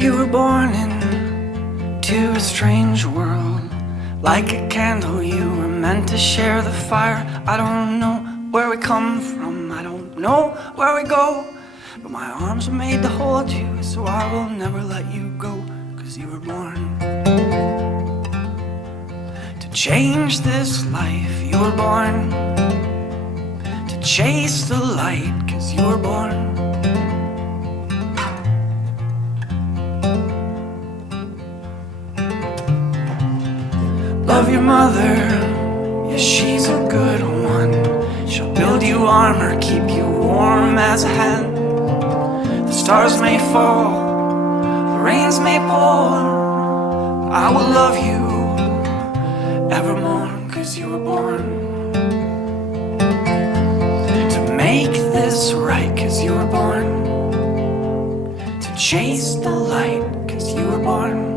You were born into a strange world. Like a candle, you were meant to share the fire. I don't know where we come from, I don't know where we go, but my arms were made to hold you, so I will never let you go. Cause you were born to change this life. You were born to chase the light. Cause you were born. Love your mother, yeah, she's a good one. She'll build you armor, keep you warm as a hen. The stars may fall, the rains may pour, I will love you evermore. Cause you were born to make this right. Cause you were born to chase the light. Cause you were born.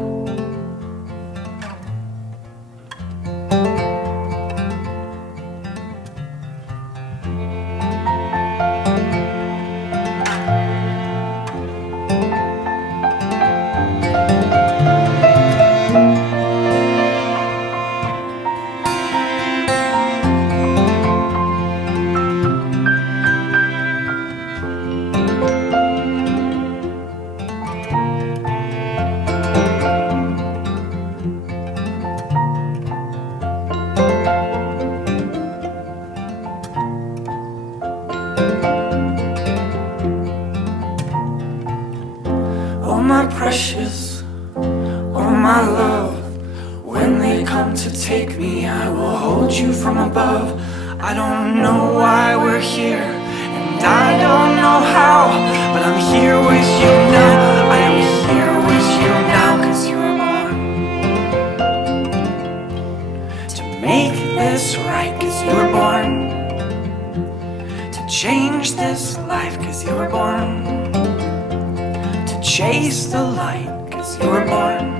Precious, oh my love, when they come to take me, I will hold you from above. I don't know why we're here, and I don't know how, but I'm here with you now. I am here with you now. Cause you were born to make this right. Cause you were born to change this life. Cause you were born chase the light. Cause you were born.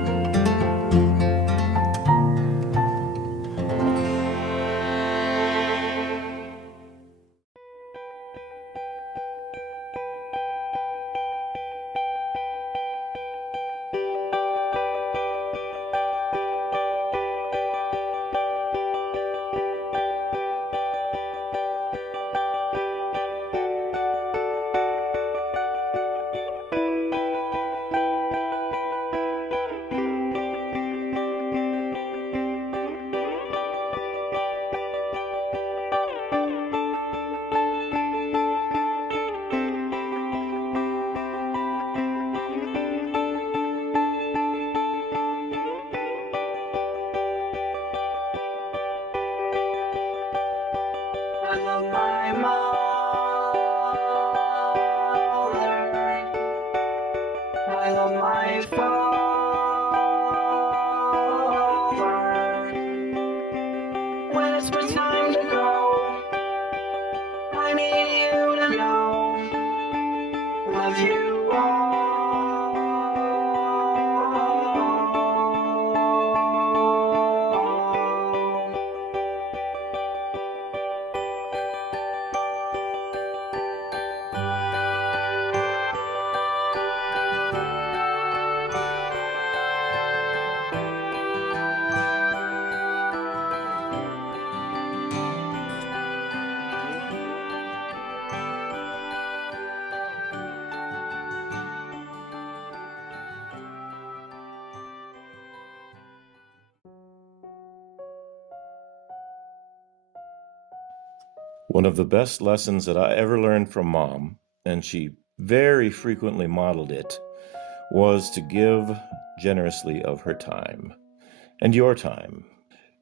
One of the best lessons that I ever learned from Mom, and she very frequently modeled it, was to give generously of her time and your time.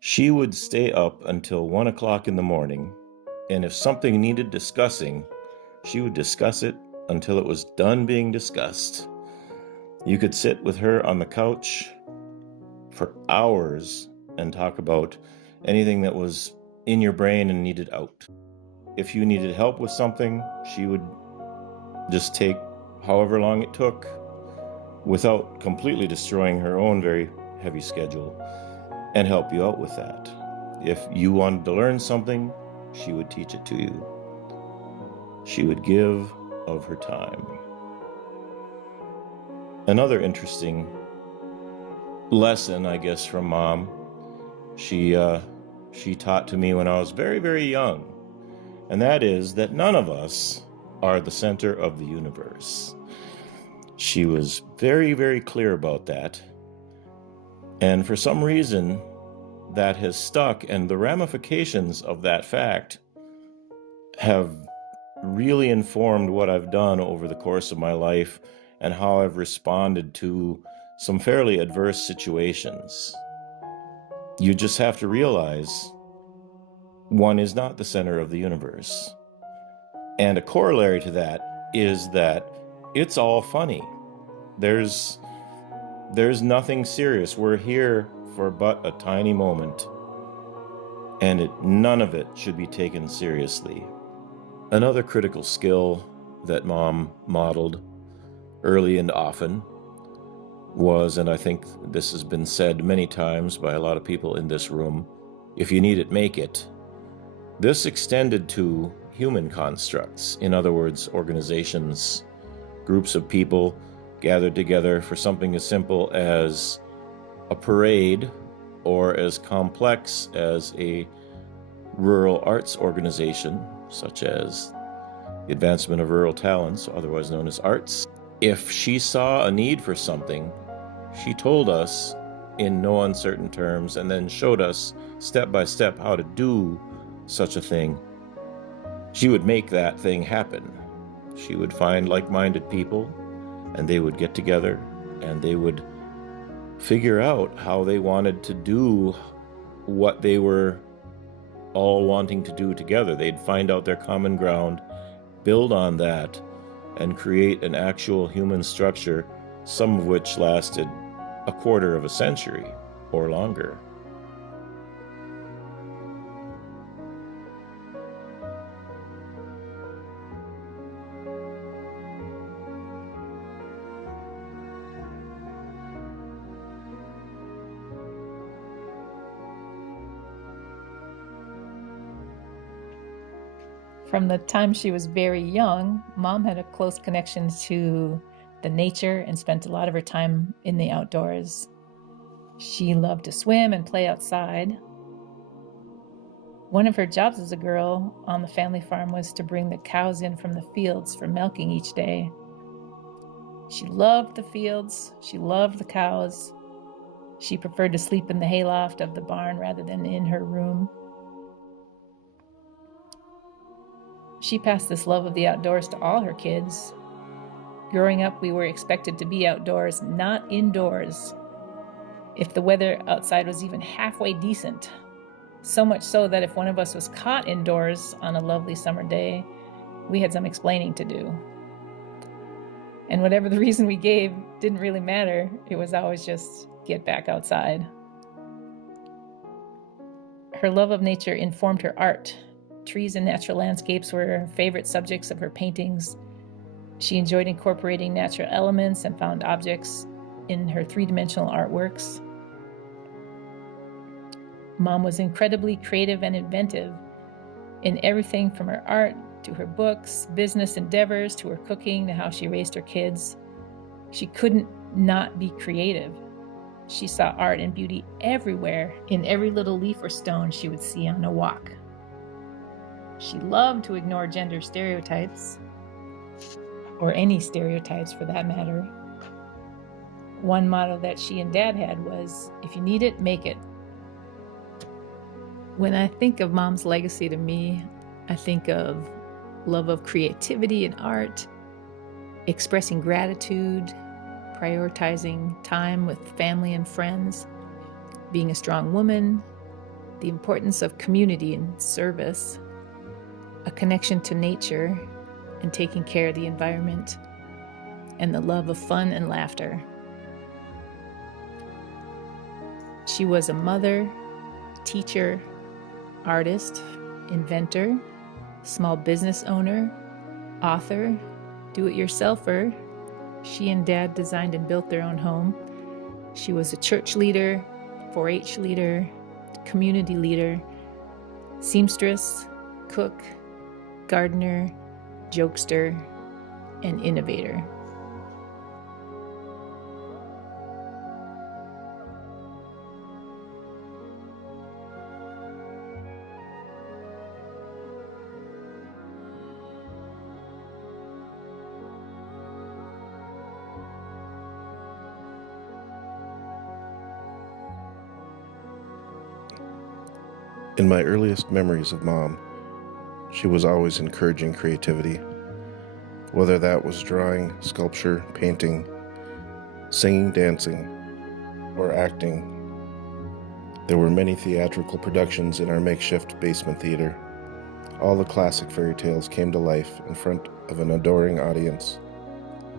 She would stay up until 1 o'clock in the morning, and if something needed discussing, she would discuss it until it was done being discussed. You could sit with her on the couch for hours and talk about anything that was in your brain and needed out. If you needed help with something, she would just take however long it took without completely destroying her own very heavy schedule and help you out with that. If you wanted to learn something, she would teach it to you. She would give of her time. Another interesting lesson, I guess, from Mom, she taught to me when I was very, very young, and that is that none of us are the center of the universe. She was very, very clear about that, and for some reason that has stuck, and the ramifications of that fact have really informed what I've done over the course of my life and how I've responded to some fairly adverse situations. You just have to realize one is not the center of the universe. And a corollary to that is that it's all funny. There's nothing serious. We're here for but a tiny moment, and none of it should be taken seriously. Another critical skill that Mom modeled early and often was, and I think this has been said many times by a lot of people in this room, if you need it, make it. This extended to human constructs. In other words, organizations, groups of people gathered together for something as simple as a parade, or as complex as a rural arts organization, such as the Advancement of Rural Talents, otherwise known as ARTS. If she saw a need for something, she told us in no uncertain terms, and then showed us step by step how to do such a thing. She would make that thing happen. She would find like-minded people, and they would get together, and they would figure out how they wanted to do what they were all wanting to do together. They'd find out their common ground, build on that, and create an actual human structure, some of which lasted a quarter of a century or longer. From the time she was very young, Mom had a close connection to the nature and spent a lot of her time in the outdoors. She loved to swim and play outside. One of her jobs as a girl on the family farm was to bring the cows in from the fields for milking each day. She loved the fields. She loved the cows. She preferred to sleep in the hayloft of the barn rather than in her room. She passed this love of the outdoors to all her kids. Growing up, we were expected to be outdoors, not indoors, if the weather outside was even halfway decent. So much so that if one of us was caught indoors on a lovely summer day, we had some explaining to do. And whatever the reason we gave didn't really matter. It was always just get back outside. Her love of nature informed her art. Trees and natural landscapes were her favorite subjects of her paintings. She enjoyed incorporating natural elements and found objects in her three-dimensional artworks. Mom was incredibly creative and inventive in everything from her art to her books, business endeavors, to her cooking, to how she raised her kids. She couldn't not be creative. She saw art and beauty everywhere, in every little leaf or stone she would see on a walk. She loved to ignore gender stereotypes, or any stereotypes for that matter. One motto that she and Dad had was, if you need it, make it. When I think of Mom's legacy to me, I think of love of creativity and art, expressing gratitude, prioritizing time with family and friends, being a strong woman, the importance of community and service, a connection to nature and taking care of the environment, and the love of fun and laughter. She was a mother, teacher, artist, inventor, small business owner, author, do-it-yourselfer. She and Dad designed and built their own home. She was a church leader, 4-H leader, community leader, seamstress, cook, gardener, jokester, and innovator. In my earliest memories of Mom, she was always encouraging creativity, whether that was drawing, sculpture, painting, singing, dancing, or acting. There were many theatrical productions in our makeshift basement theater. All the classic fairy tales came to life in front of an adoring audience.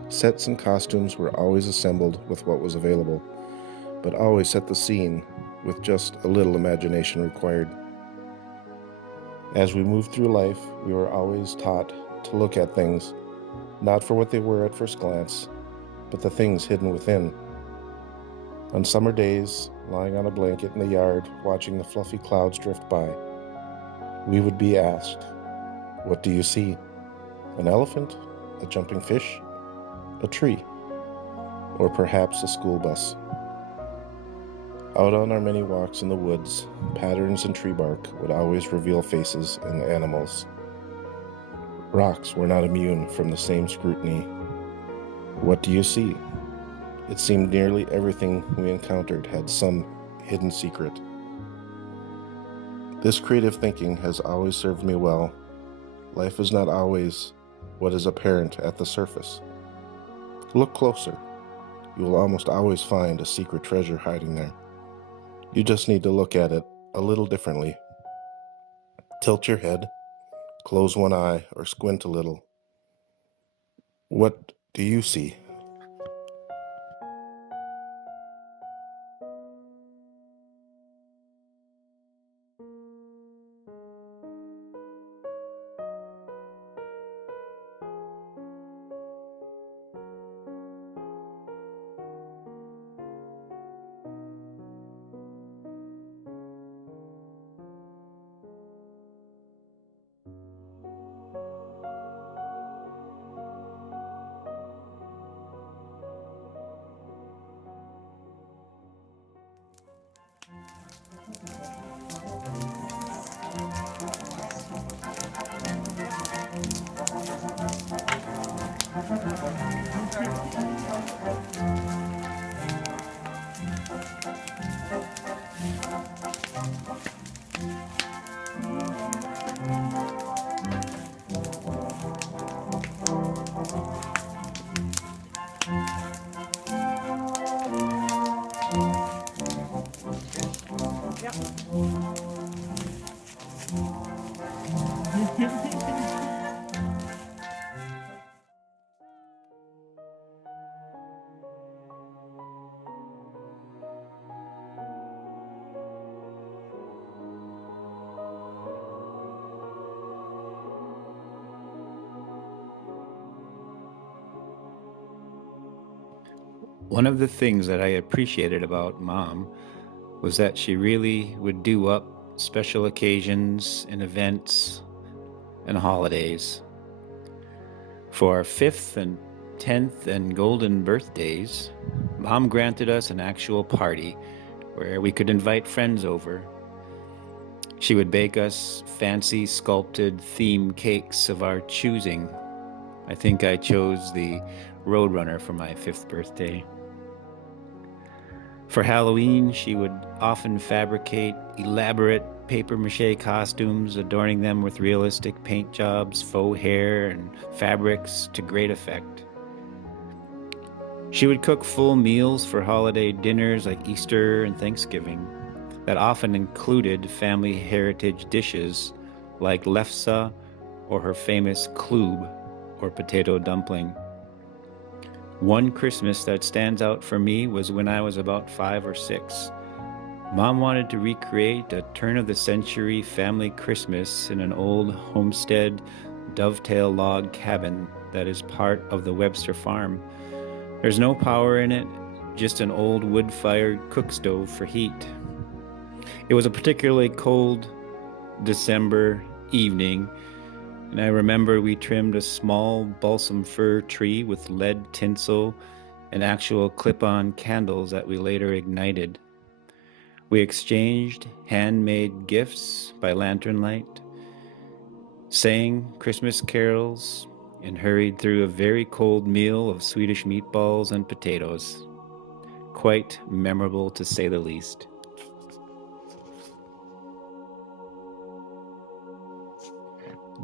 Sets and costumes were always assembled with what was available, but always set the scene with just a little imagination required. As we moved through life, we were always taught to look at things, not for what they were at first glance, but the things hidden within. On summer days, lying on a blanket in the yard, watching the fluffy clouds drift by, we would be asked, "What do you see? An elephant? A jumping fish? A tree? Or perhaps a school bus?" Out on our many walks in the woods, patterns in tree bark would always reveal faces and animals. Rocks were not immune from the same scrutiny. What do you see? It seemed nearly everything we encountered had some hidden secret. This creative thinking has always served me well. Life is not always what is apparent at the surface. Look closer. You will almost always find a secret treasure hiding there. You just need to look at it a little differently. Tilt your head, close one eye, or squint a little. What do you see? One of the things that I appreciated about Mom was that she really would do up special occasions and events and holidays. For our 5th and 10th and golden birthdays, Mom granted us an actual party where we could invite friends over. She would bake us fancy sculpted theme cakes of our choosing. I think I chose the Roadrunner for my 5th birthday. For Halloween, she would often fabricate elaborate papier-mâché costumes, adorning them with realistic paint jobs, faux hair, and fabrics to great effect. She would cook full meals for holiday dinners like Easter and Thanksgiving that often included family heritage dishes like lefse or her famous klub, or potato dumpling. One Christmas that stands out for me was when I was about 5 or 6. Mom wanted to recreate a turn-of-the-century family Christmas in an old homestead dovetail log cabin that is part of the Webster farm. There's no power in it, just an old wood-fired cook stove for heat. It was a particularly cold December evening, and I remember we trimmed a small balsam fir tree with lead tinsel and actual clip-on candles that we later ignited. We exchanged handmade gifts by lantern light, sang Christmas carols, and hurried through a very cold meal of Swedish meatballs and potatoes. Quite memorable, to say the least.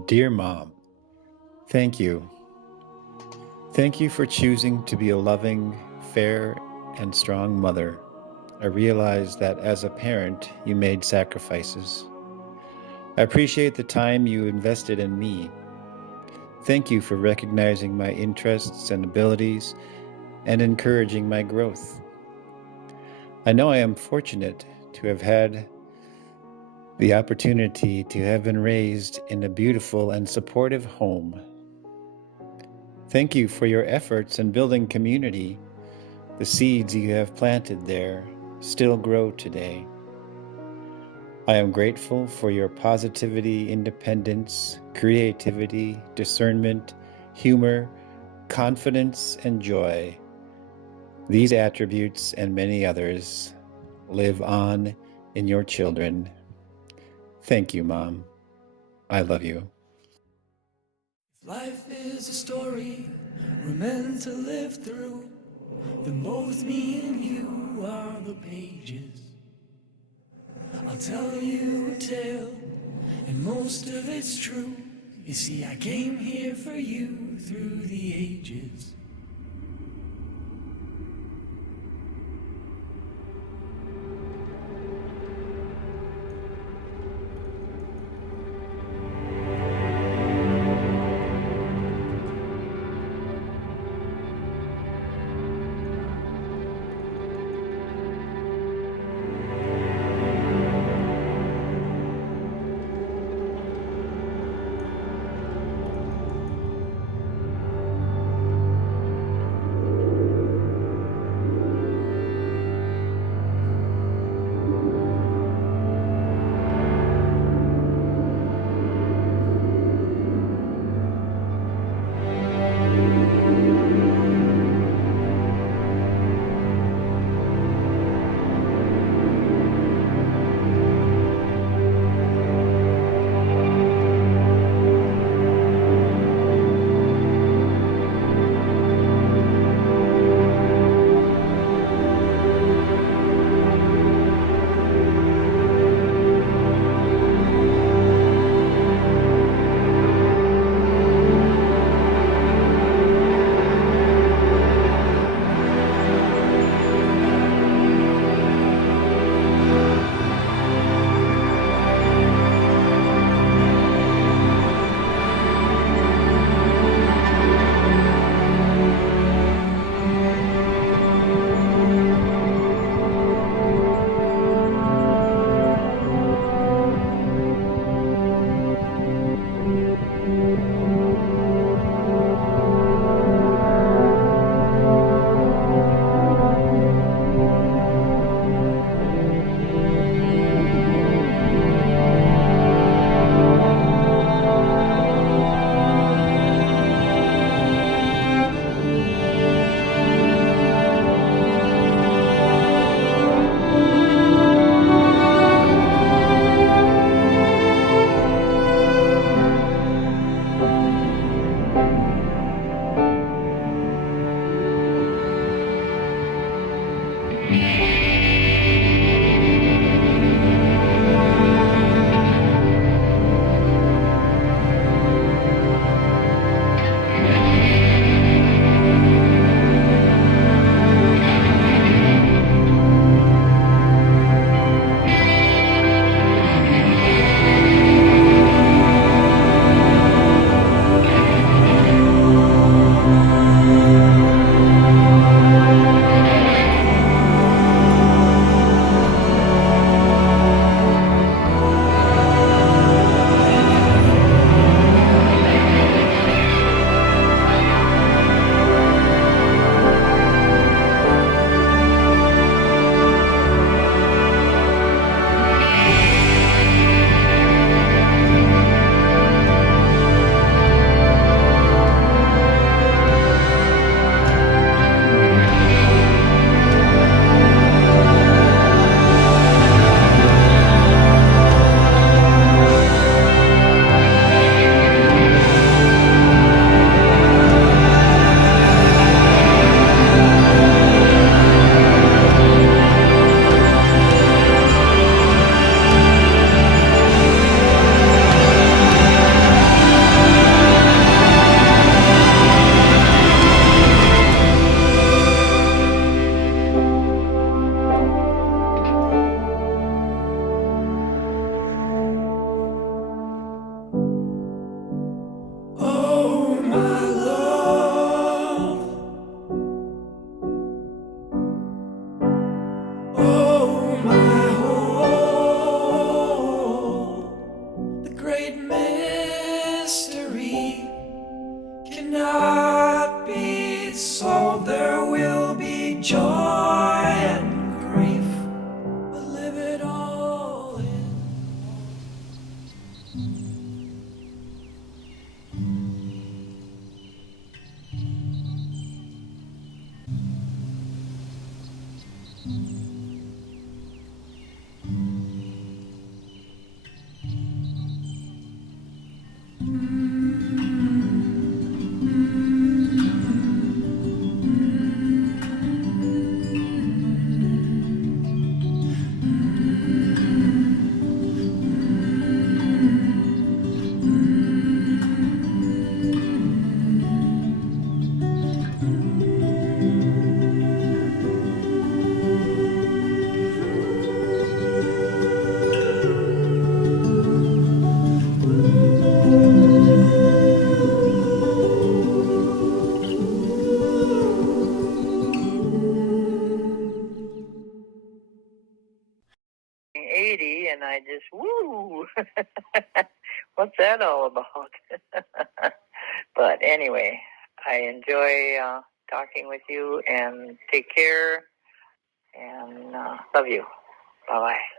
Dear Mom, thank you. Thank you for choosing to be a loving, fair, and strong mother. I realize that as a parent, you made sacrifices. I appreciate the time you invested in me. Thank you for recognizing my interests and abilities and encouraging my growth. I know I am fortunate to have had the opportunity to have been raised in a beautiful and supportive home. Thank you for your efforts in building community. The seeds you have planted there still grow today. I am grateful for your positivity, independence, creativity, discernment, humor, confidence, and joy. These attributes and many others live on in your children. Thank you, Mom. I love you. Life is a story we're meant to live through. Then both me and you are the pages. I'll tell you a tale, and most of it's true. You see, I came here for you through the ages. joy and grief, but live it all in. And I just, woo, what's that all about? But anyway, I enjoy talking with you, and take care, and love you. Bye-bye.